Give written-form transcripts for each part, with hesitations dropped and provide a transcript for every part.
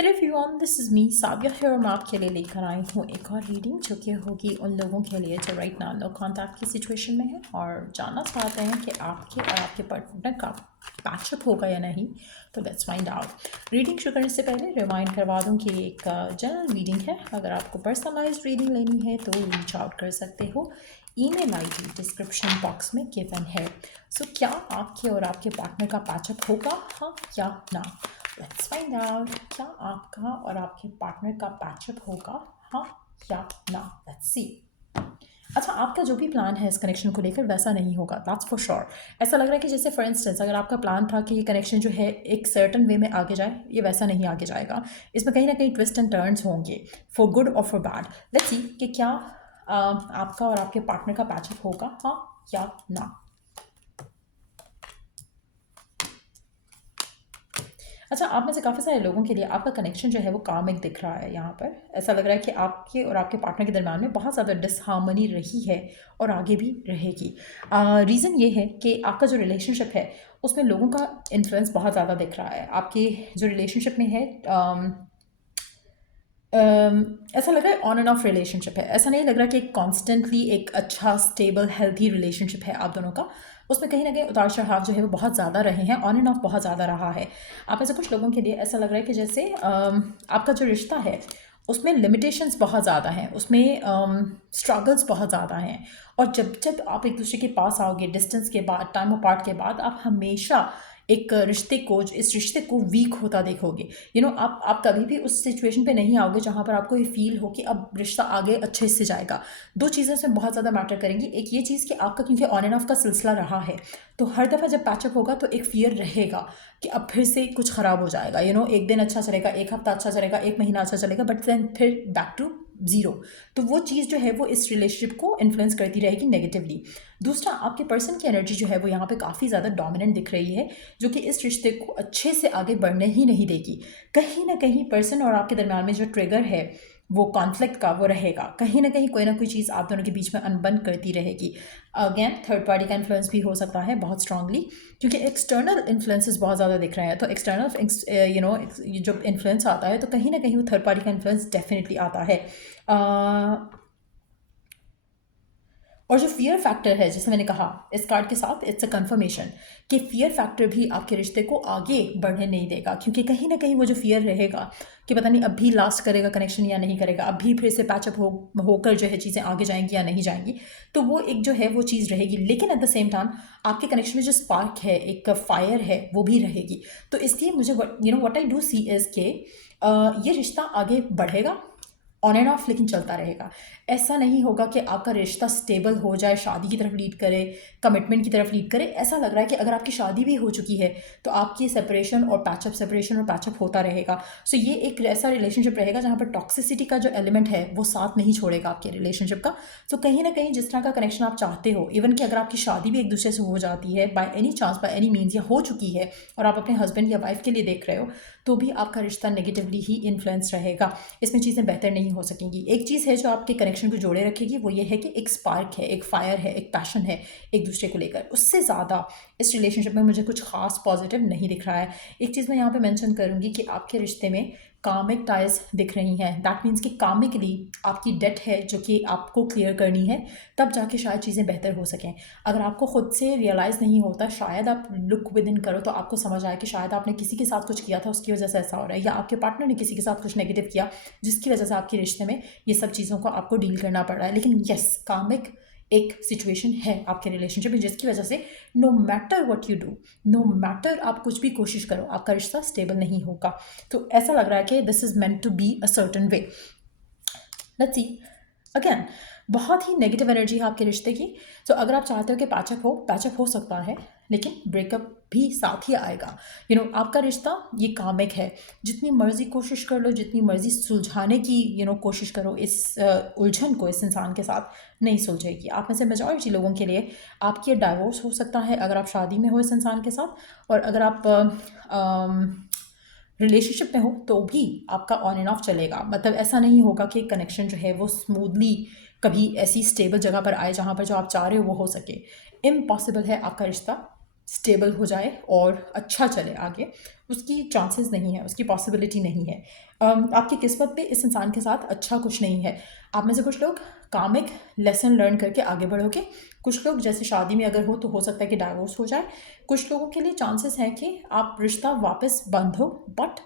Hello everyone, this is me Sabiya है और मैं आपके लिए लेकर आई हूँ एक और रीडिंग जो कि होगी उन लोगों के लिए जो राइट नाउ नो कॉन्टैक्ट की सिचुएशन में है और जानना चाहते हैं कि आपके और आपके पार्टनर का पैचअप होगा या नहीं। तो लेट्स फाइंड आउट। रीडिंग शुरू करने से पहले रिमाइंड करवा दूँ कि एक जनरल रीडिंग है। अगर आपको पर्सनलाइज्ड रीडिंग लेनी है तो रीच आउट कर सकते हो। ईमेल आईडी डिस्क्रिप्शन बॉक्स में गिवन है। सो क्या आपके और आपके पार्टनर का पैचअप होगा, हाँ या ना? Let's find out. क्या आपका और आपके पार्टनर का पैचअप होगा, हाँ या ना? Let's see. अच्छा, आपका जो भी प्लान है इस कनेक्शन को लेकर वैसा नहीं होगा, दैट्स फॉर श्योर। ऐसा लग रहा है कि जैसे फॉर इंस्टेंस अगर आपका प्लान था कि ये कनेक्शन जो है एक सर्टन वे में आगे जाए, ये वैसा नहीं आगे जाएगा। इसमें कहीं ना कहीं ट्विस्ट एंड टर्न्स होंगे, फॉर गुड और फॉर बैड। लेट्स सी कि क्या आपका और आपके पार्टनर का पैचअप होगा, हाँ या ना। अच्छा, आप में से काफ़ी सारे लोगों के लिए आपका कनेक्शन जो है वो कामिक दिख रहा है। यहाँ पर ऐसा लग रहा है कि आपके और आपके पार्टनर के दरम्यान में बहुत ज़्यादा डिसहार्मनी रही है और आगे भी रहेगी। रीज़न ये है कि आपका जो रिलेशनशिप है उसमें लोगों का इन्फ्लुएंस बहुत ज़्यादा दिख रहा है। आपके जो रिलेशनशिप में है ऐसा लग रहा है ऑन एंड ऑफ रिलेशनशिप है। ऐसा नहीं लग रहा कि एक कॉन्स्टेंटली एक अच्छा स्टेबल हेल्थी रिलेशनशिप है आप दोनों का। उसमें कहीं ना कहीं उतार चढ़ाव जो है वो बहुत ज़्यादा रहे हैं, ऑन एंड ऑफ बहुत ज़्यादा रहा है। आप ऐसे कुछ लोगों के लिए ऐसा लग रहा है कि जैसे आपका जो रिश्ता है उसमें लिमिटेशंस बहुत ज़्यादा हैं, उसमें स्ट्रगल्स बहुत ज़्यादा हैं। और जब जब आप एक दूसरे के पास आओगे डिस्टेंस के बाद, टाइम अपार्ट के बाद, आप हमेशा एक रिश्ते को, इस रिश्ते को वीक होता देखोगे। आप कभी भी उस सिचुएशन पे नहीं आओगे जहाँ पर आपको ये फील हो कि अब रिश्ता आगे अच्छे से जाएगा। दो चीज़ें इसमें बहुत ज़्यादा मैटर करेंगी। एक ये चीज़ कि आपका क्योंकि ऑन एंड ऑफ का सिलसिला रहा है, तो हर दफ़ा जब पैचअप होगा तो एक फियर रहेगा कि अब फिर से कुछ ख़राब हो जाएगा। एक दिन अच्छा चलेगा, एक हफ्ता अच्छा चलेगा, एक महीना अच्छा चलेगा, बट देन फिर बैक टू ज़ीरो। तो वो चीज़ जो है वो इस रिलेशनशिप को इन्फ्लुएंस करती रहेगी नेगेटिवली। दूसरा, आपके पर्सन की एनर्जी जो है वो यहाँ पे काफ़ी ज़्यादा डोमिनेंट दिख रही है, जो कि इस रिश्ते को अच्छे से आगे बढ़ने ही नहीं देगी। कहीं ना कहीं पर्सन और आपके दरम्यान में जो ट्रिगर है वो कॉन्फ्लिक्ट का वो रहेगा। कहीं ना कहीं कोई ना कोई चीज़ आप दोनों के बीच में अनबन करती रहेगी। अगेन थर्ड पार्टी का इन्फ्लुएंस भी हो सकता है बहुत स्ट्रांगली, क्योंकि एक्सटर्नल इन्फ्लुएंसेस बहुत ज़्यादा दिख रहे हैं। तो एक्सटर्नल जो इन्फ्लुएंस आता है तो कहीं ना कहीं वो थर्ड पार्टी का इन्फ्लुएंस डेफिनेटली आता है। और जो फियर फैक्टर है, जैसे मैंने कहा इस कार्ड के साथ, इट्स अ कंफर्मेशन कि फियर फैक्टर भी आपके रिश्ते को आगे बढ़ने नहीं देगा। क्योंकि कहीं ना कहीं वो जो फियर रहेगा कि पता नहीं अब भी लास्ट करेगा कनेक्शन या नहीं करेगा, अब भी फिर से पैचअप होकर जो है चीज़ें आगे जाएंगी या नहीं जाएंगी, तो वो एक जो है वो चीज़ रहेगी। लेकिन एट द सेम टाइम आपके कनेक्शन में जो स्पार्क है, एक फायर है, वो भी रहेगी। तो इसलिए मुझे what I do see is के ये रिश्ता आगे बढ़ेगा ऑन एंड ऑफ, लेकिन चलता रहेगा। ऐसा नहीं होगा कि आपका रिश्ता स्टेबल हो जाए, शादी की तरफ लीड करे, कमिटमेंट की तरफ लीड करे। ऐसा लग रहा है कि अगर आपकी शादी भी हो चुकी है तो आपकी सेपरेशन और पैचअप होता रहेगा। सो ये एक ऐसा रिलेशनशिप रहेगा जहाँ पर टॉक्सिसिटी का जो एलिमेंट है वो साथ नहीं छोड़ेगा आपके रिलेशनशिप का। तो कहीं ना कहीं जिस तरह का कनेक्शन आप चाहते हो, इवन कि अगर आपकी शादी भी एक दूसरे से हो जाती है by any chance, by any means, या हो चुकी है और आप अपने हस्बैंड या वाइफ के लिए देख रहे हो, तो भी आपका रिश्ता नेगेटिवली ही इन्फ्लुएंस रहेगा। इसमें चीज़ें बेहतर नहीं हो सकेंगी। एक चीज़ है जो आपके कनेक्शन को जोड़े रखेगी, वो ये है कि एक स्पार्क है, एक फायर है, एक पैशन है एक दूसरे को लेकर। उससे ज़्यादा इस रिलेशनशिप में मुझे कुछ खास पॉजिटिव नहीं दिख रहा है। एक चीज़ मैं यहाँ पे मेंशन करूँगी कि आपके रिश्ते में कामिक टाइज दिख रही हैं। दैट मीन्स कि कामिकली आपकी डेट है जो कि आपको क्लियर करनी है, तब जाके शायद चीज़ें बेहतर हो सकें। अगर आपको खुद से रियलाइज़ नहीं होता, शायद आप लुक विद इन करो तो आपको समझ आए कि शायद आपने किसी के साथ कुछ किया था, उसकी वजह से ऐसा हो रहा है, या आपके पार्टनर ने किसी के साथ कुछ नेगेटिव किया जिसकी वजह से आपके रिश्ते में ये सब चीज़ों को आपको डील करना पड़ रहा है। लेकिन यस, कामिक एक सिचुएशन है आपके रिलेशनशिप में जिसकी वजह से no matter what you do, no matter आप कुछ भी कोशिश करो, आपका रिश्ता स्टेबल नहीं होगा। तो ऐसा लग रहा है कि this is meant to be a certain way. Let's see again, बहुत ही नेगेटिव एनर्जी है आपके रिश्ते की। तो अगर आप चाहते हो कि पैचअप हो सकता है, लेकिन ब्रेकअप भी साथ ही आएगा। आपका रिश्ता ये कामिक है। जितनी मर्जी कोशिश कर लो, जितनी मर्जी सुलझाने की कोशिश करो, इस उलझन को इस इंसान के साथ नहीं सुलझेगी। आप में से मेजॉरिटी लोगों के लिए आपकी डाइवोर्स हो सकता है अगर आप शादी में हो इस इंसान के साथ, और अगर आप रिलेशनशिप में हो तो भी आपका ऑन एंड ऑफ चलेगा। मतलब ऐसा नहीं होगा कि कनेक्शन जो है वो स्मूथली कभी ऐसी स्टेबल जगह पर आए जहाँ पर जो आप चाह रहे हो वो हो सके। इम्पॉसिबल है आपका रिश्ता स्टेबल हो जाए और अच्छा चले आगे, उसकी चांसेस नहीं है, उसकी पॉसिबिलिटी नहीं है। आपकी किस्मत पे इस इंसान के साथ अच्छा कुछ नहीं है। आप में से कुछ लोग कामिक लेसन लर्न करके आगे बढ़ोगे, कुछ लोग जैसे शादी में अगर हो तो हो सकता है कि डाइवोर्स हो जाए, कुछ लोगों के लिए चांसेस हैं कि आप रिश्ता वापस बंद हो बट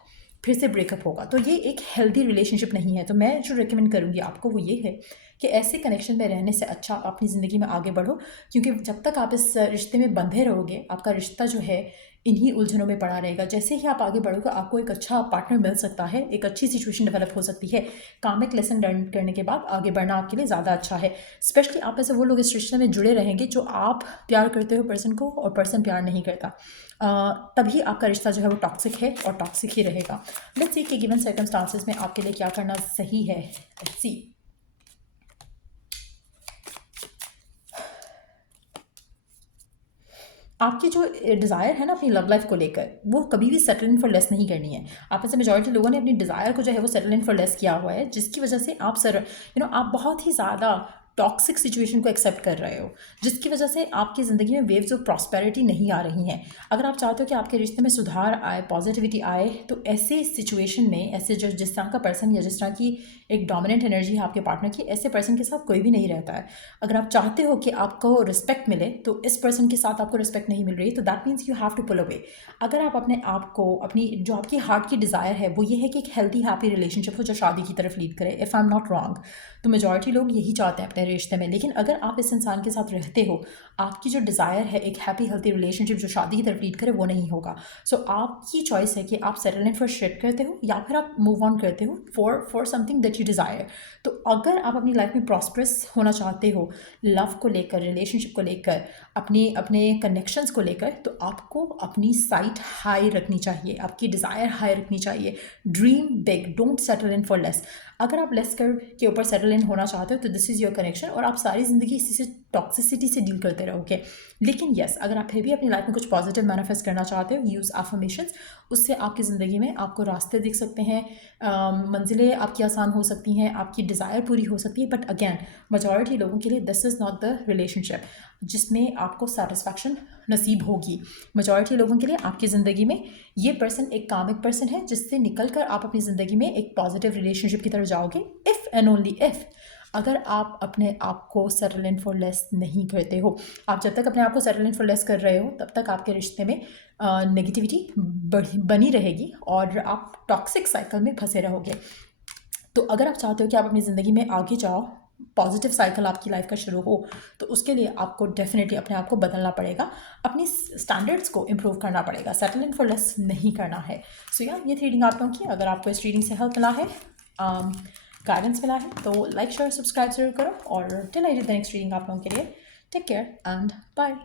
फिर से ब्रेकअप होगा। तो ये एक हेल्दी रिलेशनशिप नहीं है। तो मैं जो रिकमेंड करूँगी आपको वो ये है कि ऐसे कनेक्शन में रहने से अच्छा आप अपनी ज़िंदगी में आगे बढ़ो, क्योंकि जब तक आप इस रिश्ते में बंधे रहोगे आपका रिश्ता जो है इन्हीं उलझनों में पड़ा रहेगा। जैसे ही आप आगे बढ़ोगे आपको एक अच्छा पार्टनर मिल सकता है, एक अच्छी सिचुएशन डेवलप हो सकती है। कामिक लेसन लर्न करने के बाद आगे बढ़ना आपके लिए ज़्यादा अच्छा है। स्पेशली आप में से वो लोग इस रिश्ते में जुड़े रहेंगे जो आप प्यार करते हो पर्सन को और पर्सन प्यार नहीं करता। तभी आपका रिश्ता जो है वो टॉक्सिक है और टॉक्सिक ही रहेगा। लेट्स सी कि गिवन सर्कमस्टांसेस में आपके लिए क्या करना सही है। Let's see. आपकी जो डिज़ायर है ना अपनी लव लाइफ को लेकर, वो कभी भी सेटल इन फॉर लेस नहीं करनी है। आप में से मेजॉरिटी लोगों ने अपनी डिज़ायर को जो है वो सेटल इन फॉर लेस किया हुआ है, जिसकी वजह से आप आप बहुत ही ज़्यादा टॉक्सिक सिचुएशन को एक्सेप्ट कर रहे हो, जिसकी वजह से आपकी ज़िंदगी में वेव्स ऑफ प्रॉस्पेरिटी नहीं आ रही हैं। अगर आप चाहते हो कि आपके रिश्ते में सुधार आए, पॉजिटिविटी आए, तो ऐसे सिचुएशन में ऐसे जो जिस तरह का पर्सन या जिस तरह की एक डोमिनेंट एनर्जी है आपके पार्टनर की, ऐसे पर्सन के साथ कोई भी नहीं रहता है। अगर आप चाहते हो कि आपको रिस्पेक्ट मिले तो इस पर्सन के साथ आपको रिस्पेक्ट नहीं मिल रही, तो that means you have to pull away. अगर आप अपने आप को अपनी जो आपकी हार्ट की डिज़ायर है वो ये है कि एक हेल्दी हैप्पी रिलेशनशिप हो जो शादी की तरफ लीड करे, if I am not wrong, तो मेजॉरिटी लोग यही चाहते हैं अपने रिश्ते में। लेकिन अगर आप इस इंसान के साथ रहते हो, आपकी जो डिज़ायर है एक हैप्पी हेल्थी रिलेशनशिप जो शादी की तरफ लीड करे, वो नहीं होगा। सो आपकी चॉइस है कि आप सेटल इन फॉर शिट करते हो या फिर आप मूव ऑन करते हो for something that you desire. तो अगर आप अपनी लाइफ में प्रॉस्परस होना चाहते हो, लव को लेकर, रिलेशनशिप को लेकर, अपने अपने कनेक्शंस को लेकर, तो आपको अपनी साइट हाई रखनी चाहिए, आपकी डिज़ायर हाई रखनी चाहिए। Dream big, don't settle in for less. अगर आप लेस कर के ऊपर सेटल इन होना चाहते हो तो दिस इज़ योर कनेक्शन, और आप सारी ज़िंदगी इसी से टॉक्सिसिटी से डील करते रहोगे। लेकिन यस, अगर आप फिर भी अपनी लाइफ में कुछ पॉजिटिव मैनिफेस्ट करना चाहते हो, यूज़ अफर्मेशंस। उससे आपकी ज़िंदगी में आपको रास्ते दिख सकते हैं, मंजिलें आपकी आसान हो सकती हैं, आपकी डिज़ायर पूरी हो सकती है। बट अगेन, मेजॉरिटी लोगों के लिए this is not the relationship जिसमें आपको सेटिस्फैक्शन नसीब होगी। मेजॉरिटी लोगों के लिए आपकी ज़िंदगी में ये पर्सन एक कामिक पर्सन है जिससे निकल कर आप अपनी ज़िंदगी में एक पॉजिटिव रिलेशनशिप की तरफ जाओगे, इफ़ एंड ओनली इफ़ अगर आप अपने आप को सेटल इन फॉर लेस नहीं करते हो। आप जब तक अपने आप को सेटल इन फॉर लेस कर रहे हो तब तक आपके रिश्ते में नेगेटिविटी बनी रहेगी और आप टॉक्सिक साइकिल में फंसे रहोगे। तो अगर आप चाहते हो कि आप अपनी ज़िंदगी में आगे जाओ, पॉजिटिव साइकिल आपकी लाइफ का शुरू हो, तो उसके लिए आपको डेफिनेटली अपने आप को बदलना पड़ेगा, अपनी स्टैंडर्ड्स को इम्प्रूव करना पड़ेगा, सेटल इन फॉर लेस नहीं करना है। सो या ये थी रीडिंग आप लोगों की। अगर आपको इस रीडिंग से हेल्प मिला है, गाइडेंस मिला है, तो लाइक शेयर सब्सक्राइब जरूर करो। और till I do the next reading आप लोगों के लिए टेक केयर एंड बाय।